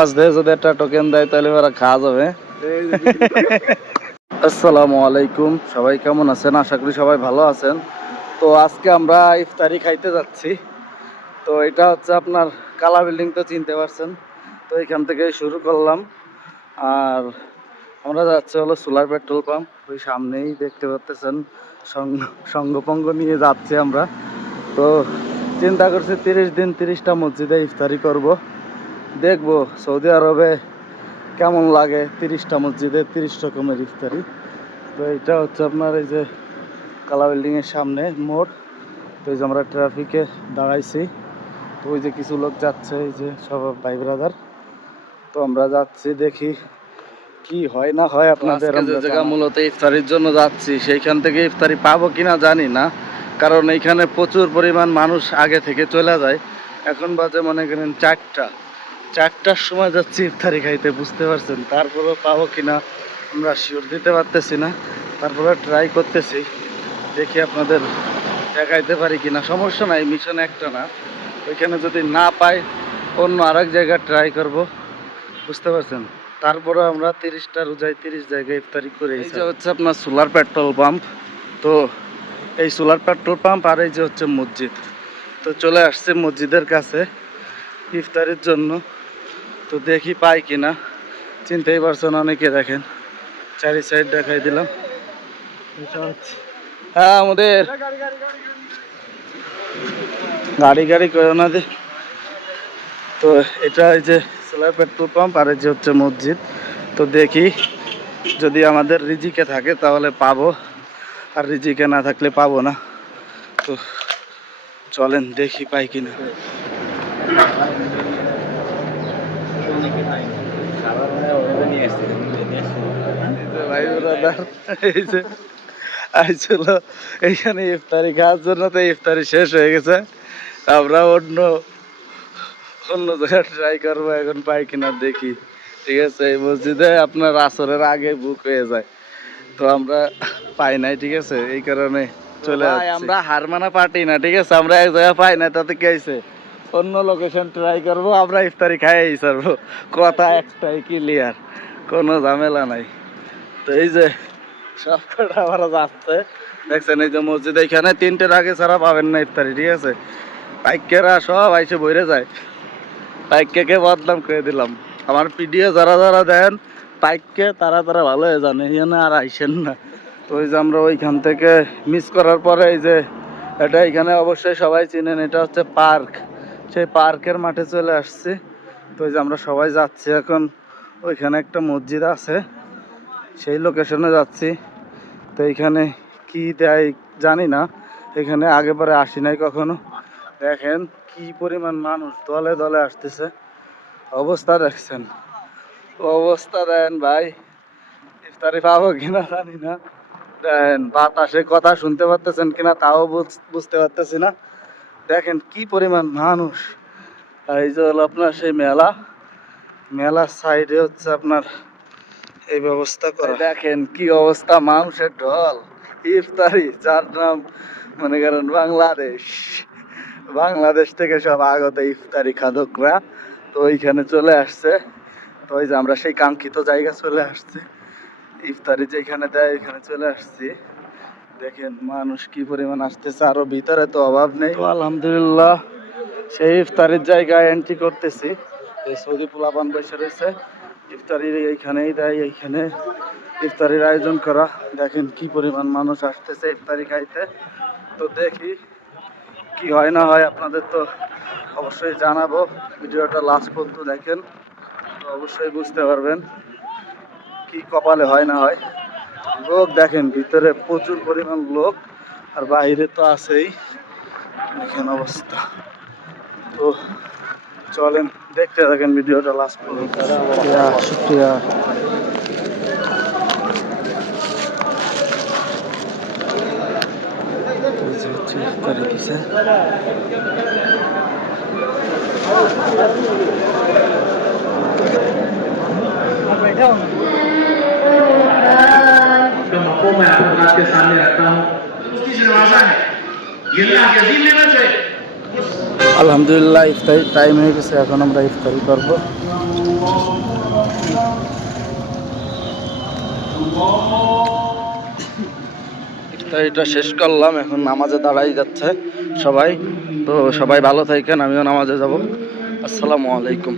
নামাজ দেয় যদি একটা টোকেন দেয় তাহলে ওরা খাওয়া যাবে। আসসালামু আলাইকুম, সবাই কেমন আছেন? আশা করি সবাই ভালো আছেন। তো আজকে আমরা ইফতারি খাইতে যাচ্ছি। তো এটা হচ্ছে আপনার কালা বিল্ডিং, তো চিনতে পারছেন। তো এখান থেকে শুরু করলাম। আর আমরা যাচ্ছি হলো সোলার পেট্রোল পাম্প, ওই সামনেই দেখতে পাচ্ছেন। সঙ্গপঙ্গ নিয়ে যাচ্ছি আমরা। তো চিন্তা করছি 30 দিন 30টা মসজিদে ইফতারি করব। দেখবো সৌদি আরবে কেমন লাগে 30টা মসজিদে 30 রকমের ইফতারি। তো এটা হচ্ছে আপনার এই যে কালা বিল্ডিংয়ের সামনে মোড়। তো এই যে আমরা ট্রাফিকে দাঁড়াইছি। তো ওই যে কিছু লোক যাচ্ছে, এই যে সব ভাই ব্রাদার। তো আমরা যাচ্ছি, দেখি কি হয় না হয়। আপনাদের যে জায়গা মূলত ইফতারির জন্য যাচ্ছি, সেইখান থেকে ইফতারি পাবো কিনা জানি না, কারণ এইখানে প্রচুর পরিমাণ মানুষ আগে থেকে চলে যায়। এখন বাজে মনে করেন 4টার সময় যাচ্ছি ইফতারি খাইতে, বুঝতে পারছেন। তারপরেও পাবো কিনা আমরা শিওর দিতে পারতেছি না। তারপরে ট্রাই করতেছি, দেখি আপনাদের দেখাইতে পারি কিনা। সমস্যা নাই, মিশন একটা না। ওইখানে যদি না পাই অন্য আরেক জায়গায় ট্রাই করব, বুঝতে পারছেন। তারপরে আমরা 30টা রোজায় 30 জায়গায় ইফতারি করে। এই যে হচ্ছে আপনার সোলার পেট্রোল পাম্প। তো এই সোলার পেট্রোল পাম্প আর এই যে হচ্ছে মসজিদ। তো চলে আসছে মসজিদের কাছে ইফতারির জন্য। তো দেখি পাই কিনা। চিনতেই পারছেন অনেকে, দেখেন চারি সাইড দেখাই দিলাম। হ্যাঁ, আমাদের গাড়ি করে না দে। তো এটা এই যে সোলার পেট্রোল পাম্প আর এই যে হচ্ছে মসজিদ। তো দেখি যদি আমাদের রিজিকে থাকে তাহলে পাবো, আর রিজিকে না থাকলে পাবো না। তো চলেন দেখি পাই কিনা। ভাই ব্রাদার এই যে আইছিল এইখানে ইফতারি খাওয়ার জন্য, তো ইফতারি শেষ হয়ে গেছে। আমরা অন্য জায়গায় ট্রাই করবো, এখন পাই কিনা দেখি। ঠিক আছে, এই মসজিদে আপনার আসরের আগে বুক হয়ে যায়, তো আমরা পাই নাই। ঠিক আছে, এই কারণে চলে আসছি। আমরা হার মানা পার্টি না, ঠিক আছে। আমরা এক জায়গায় পাই না, তাতে কি হয়েছে, অন্য লোকেশন ট্রাই করবো, আমরা ইফতারি খাইয়েই ছাড়বো। কথা একটাই ক্লিয়ার, কোনো ঝামেলা নাই। তো এই যে সব কটা আমরা যাচ্ছে, দেখছেন। এই যে মসজিদ, এখানে 3টের আগে ছাড়া পাবেন না ইফতারি। ঠিক আছে, পাইকেরা সব আইসে বইরে যায়। পাইককে বদনাম করে দিলাম। আমার পিডিএ যারা দেন পাইককে, তারা ভালো হয়ে জানে, এখানে আর আইসেন না। তো ওই যে আমরা ওইখান থেকে মিস করার পরে এই যে এটা, এখানে অবশ্যই সবাই চিনেন, এটা হচ্ছে পার্ক। সেই পার্কের মাঠে চলে আসছি। তো ওই যে আমরা সবাই যাচ্ছি এখন। ওইখানে একটা মসজিদ আছে, সেই লোকেশনে যাচ্ছি। তো এইখানে কি দেয় জানি না, এখানে আগে পরে আসি নাই কখনো। দেখেন কি পরিমাণ মানুষ দলে দলে আসতেছে, অবস্থা দেখছেন। অবস্থা দেন ভাই, ইফতারি পাবো কিনা জানি না। দেন বাতাসে কথা শুনতে পারতেছেন কিনা তাও বুঝতে পারতেছি না। দেখেন কি পরিমাণ মানুষ। আর এই যে হলো আপনার সেই মেলার সাইডে হচ্ছে আপনার এই ব্যবস্থা করা। দেখেন কি অবস্থা, মানুষের ঢল। ইফতারি যার নাম মনে করেন বাংলাদেশ থেকে সব আগত ইফতারি খাদকরা, তো ওইখানে চলে আসছে। তো ওই যে আমরা সেই কাঙ্ক্ষিত জায়গা চলে আসছি, ইফতারি যেখানে দেয় ওইখানে চলে আসছি। দেখেন মানুষ কি পরিমাণ আসতেছে, আরো ভিতরে তো অভাব নেই। তো আলহামদুলিল্লাহ সেই ইফতারির জায়গায় এন্ট্রি করতেছি। এই সৌদি পোলাপান বসে রয়েছে, ইফতারির এইখানেই দেয়, এইখানে ইফতারির আয়োজন করা। দেখেন কি পরিমাণ মানুষ আসতেছে ইফতারি খাইতে। তো দেখি কি হয় না হয়, আপনাদের তো অবশ্যই জানাবো। ভিডিওটা লাস্ট পর্যন্ত দেখেন, তো অবশ্যই বুঝতে পারবেন কি কপালে হয় না হয়। লোক দেখেন, ভিতরে প্রচুর পরিমাণ লোক, আর বাইরে তো আছেই। দেখেন অবস্থা। তো চলেন দেখতে থাকেন ভিডিওটা লাস্ট পর্যন্ত। শুক্রিয়া। ইফতারি দিছে। मैं आपके सामने रखता हूँ, उसकी जो नवाजा है ये भी आपके अजीम नेमत है। আলহামদুলিল্লাহ ইফতারি টাইম হয়ে গেছে, এখন আমরা ইফতারি করবো। ইফতারিটা শেষ করলাম, এখন নামাজে দাঁড়াই যাচ্ছে সবাই। তো সবাই ভালো থাকেন, আমিও নামাজে যাব। আসসালামু আলাইকুম।